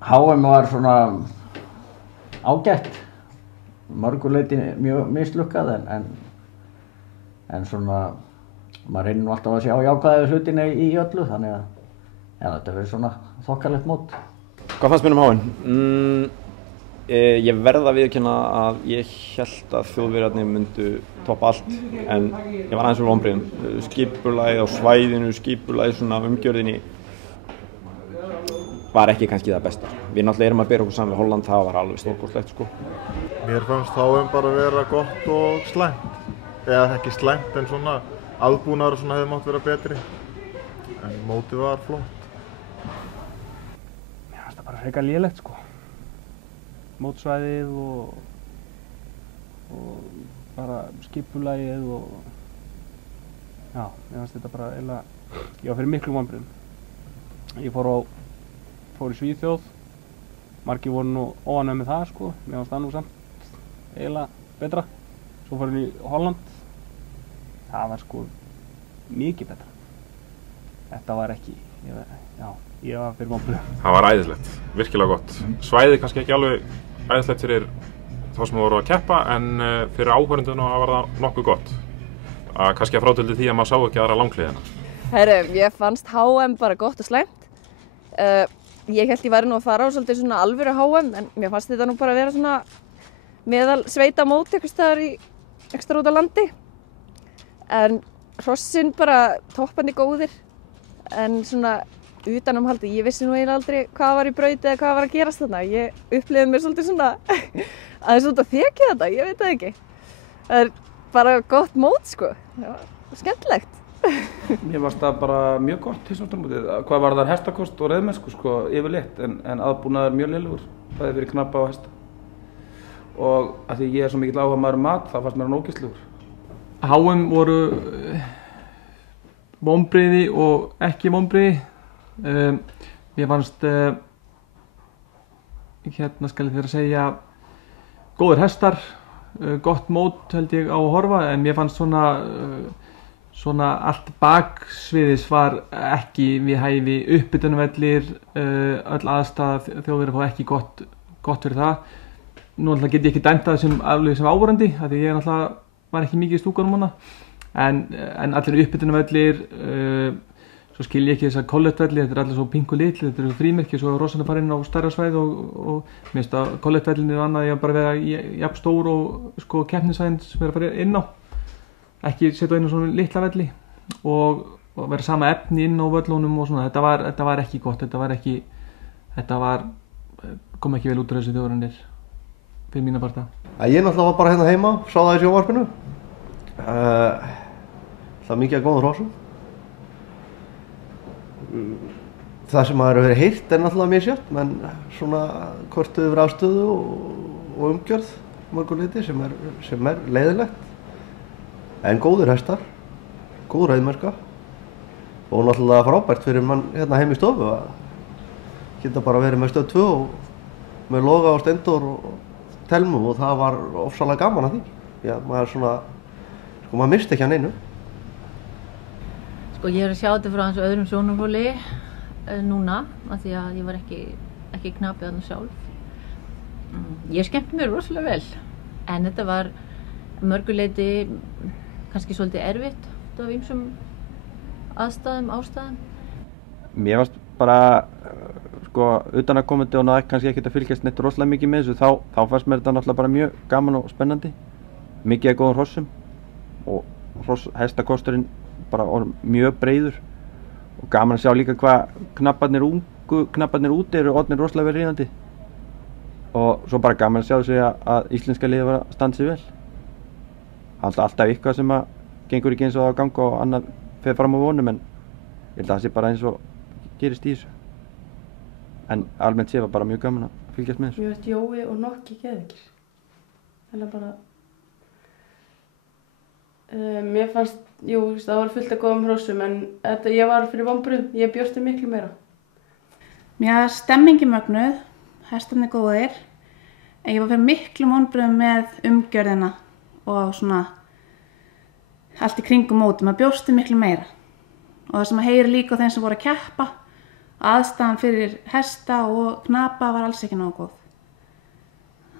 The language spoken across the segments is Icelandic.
HM var svona ágætt, mörgu leyti mjög mislukkað en svona maður reynir nú alltaf að sjá jákvæðu hlutina í öllu, þannig að já, þetta verður svona þokkalegt mót. Hvað fannst mér HM? Ég verð að viðurkenna að ég hélt að Þjóðverjarnir myndu toppa allt, en ég var aðeins fyrir vonbrigðum. Skipulagið á svæðinu, skipulagið svona umgjörðinni var ekki kannski það besta. Við náttúrulega erum að bera okkur saman við Holland, það var alveg stórkostlegt sko. Mér fannst HM bara vera gott og slæmt. Eða ekki slæmt, en svona aðbúnaður og svona hefði mátt vera betri. En mótið var flott. Mér fannst það bara frekar lélegt sko. Mótsvæðið og bara skipulagið og já, mér fannst þetta bara eiginlega, ég var fyrir miklu vonbrigðum. Ég fór í Svíþjóð, margir voru nú óánægðir með það sko, mér fannst það nú samt eiginlega betra. Svo fór ég í Holland, það var sko mikið betra. Þetta var ekki, ég var fyrir vonbrigðum. Það var æðislegt, virkilega gott. Svæðið kannski ekki alveg æðislegt fyrir þá sem voru að keppa, en fyrir áhorfendurna var það nokkuð gott. Kannski að frátöldu því að maður sá ekki aðra langliðina. Herru, ég fannst HM bara gott og slæmt. Ég held ég væri nú að fara á svolítið svona alvöru HM, en mér fannst þetta nú bara að vera svona meðal sveita mót einhvers staðar ekstra út á landi. En hrossin bara toppandi góðir, en svona utanumhaldi, ég vissi nú eiginlega aldrei hvað var í braut eða hvað var að gerast þarna. Ég upplifði mér svolítið svona aðeins út að þekja þetta, ég veit það ekki. Það er bara gott mót sko, já, skemmtilegt. Mér fannst það bara mjög gott Íslandsmótið. Hvað var það hestakost og reiðmennsku sko, yfirleitt, en aðbúnaður mjög lélegur, bæði fyrir knappa og hesta. Og af því ég er svo mikill áhugamaður um mat, það fannst mér hann ógeðslegur. HM voru vonbrigði og ekki vonbrigði. Mér fannst, hérna skal ég þér að segja, góðir hestar, gott mót held ég á að horfa, en mér fannst svona allt baksviðis var ekki við hæfi, uppbytunarvellir, öll aðstæða Þjóðverjar fá ekki gott fyrir það. Nú get ég ekki dæmt það sem ávorandi, af því ég náttúrulega var ekki mikið í stúkunum hana, en allir uppbytunarvellir, svo skil ég ekki þessar kollettvelli, þetta er allir svo pinku litli, þetta eru frímerki, svo er rosalega farið inn á stærra svæð og mér finnst að kollettvellinni og annað ég bara vera jafn stór og sko keppnisvæðin sem er að fara inn á. Ekki setja inn á svona litla velli og vera sama efni inn á völlunum og svona, þetta var ekki gott, kom ekki vel út úr þessu Þjóðverjarnir fyrir mína parta. Ég náttúrulega var bara hérna heima, sá það í sjónvarpinu. Það er mikið af góðum hrossum. Það sem maður hefur verið heyrt er náttúrulega misjafnt, menn svona kortuð yfir afstöðu og umgjörð mörgu leyti sem er leiðilegt. En góðir hestar, góð reiðmennska og náttúrulega frábært fyrir mann hérna heim í stofu að geta bara verið með Stöð 2 og með Loga og Steindór og Telmu og það var ofsalega gaman að því. Já, maður misti ekki að neinu. Sko ég er að sjá þetta frá hans öðrum sjónarhóli núna, af því að ég var ekki knapið þarna sjálf. Ég skemmti mér rosalega vel, en þetta var mörguleyti kannski svolítið erfitt út af ýmsum ástæðum. Mér fannst bara, sko, utanaðkomandi og náði kannski ekkert að fylgjast neitt rosalega mikið með þessu, þá fannst mér þetta náttúrulega bara mjög gaman og spennandi. Mikið af góðum hrossum og hestakosturinn bara mjög breiður og gaman að sjá líka hvað knapparnir úti eru orðnir rosalega vel ríðandi og svo bara gaman að sjá þessu að íslenska liðið var að standa sig vel. Alltaf eitthvað sem að gengur ekki eins og á ganga og annað fer fram á vonum, en ég held að það sé bara eins og gerist í þessu. En almennt séð var bara mjög gaman að fylgjast með þessu. Mér finnst Jói og Nokki geðveikir. Mér fannst, það var fullt af góðum hrossum, en ég var fyrir vonbrigðum, ég bjóst miklu meira. Mér var stemmingi mögnuð, hestarnir góðir, en ég var fyrir miklu vonbrigðum með umgjörðina og svona allt í kringum móti, maður bjósti miklu meira. Og það sem maður heyrir líka á þeim sem voru að keppa, aðstæðan fyrir hesta og knapa var alls ekki nógu góð.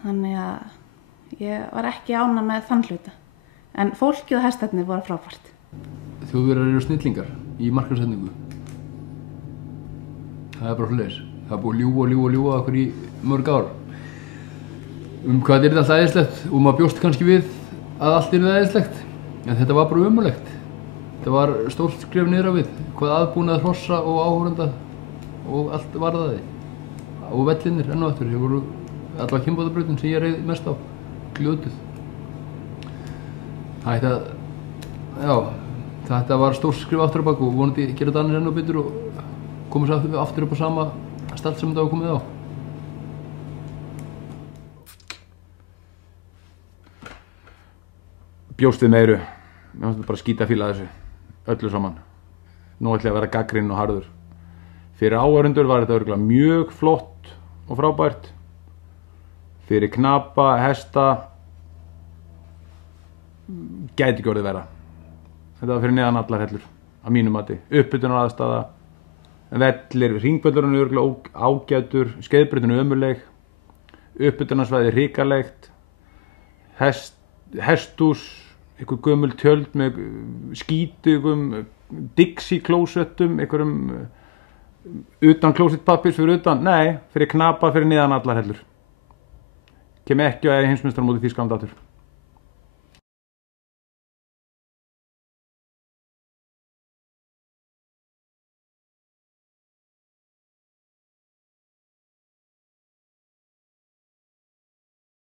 Þannig að ég var ekki ánægð með þann hluta. En fólkið og hestarnir voru frábært. Þjóðverjar eru snillingar í markaðssetningu. Það bara svoleiðis. Það búið að ljúga okkur í mörg ár. Hvað þetta alltaf æðislegt og maður bjóst kannski við að allt æðislegt. En þetta var bara ömurlegt. Þetta var stórt skref niður á við. Hvað aðbúnað hrossa og áhorfenda og allt varðaði. Og vellinir enn og aftur. Þeir voru allavega kynbótabrautin sem ég reið mest á. Gljótuð. Þetta var stórt skrif aftur á bak og vonandi gera þetta annir enn og betur og koma sér aftur upp á sama stall sem þetta var komið á. Bjóstið meiru. Mér fannst þetta bara skýta fíla þessu. Öllu saman. Nú ætla ég að vera gaggrinn og harður. Fyrir áhorfendur var þetta örugglega mjög flott og frábært. Fyrir knapa, hesta, gæti ekki orðið vera. Þetta var fyrir neðan allar hellur, að mínu mati. Upphitunar aðstaða, vellir, hringvöllurinn er örugglega ágætur, skeiðbrautin ömurleg, upphitunarsvæði hrikalegt, hesthús, einhver gömul tjöld með skítugum, Dixie-klósettum, einhverjum utan klósettpappírs fyrir utan. Nei, fyrir knapa, fyrir neðan allar hellur. Kem ekki að heimsmeistaramóti Þýskaland aftur.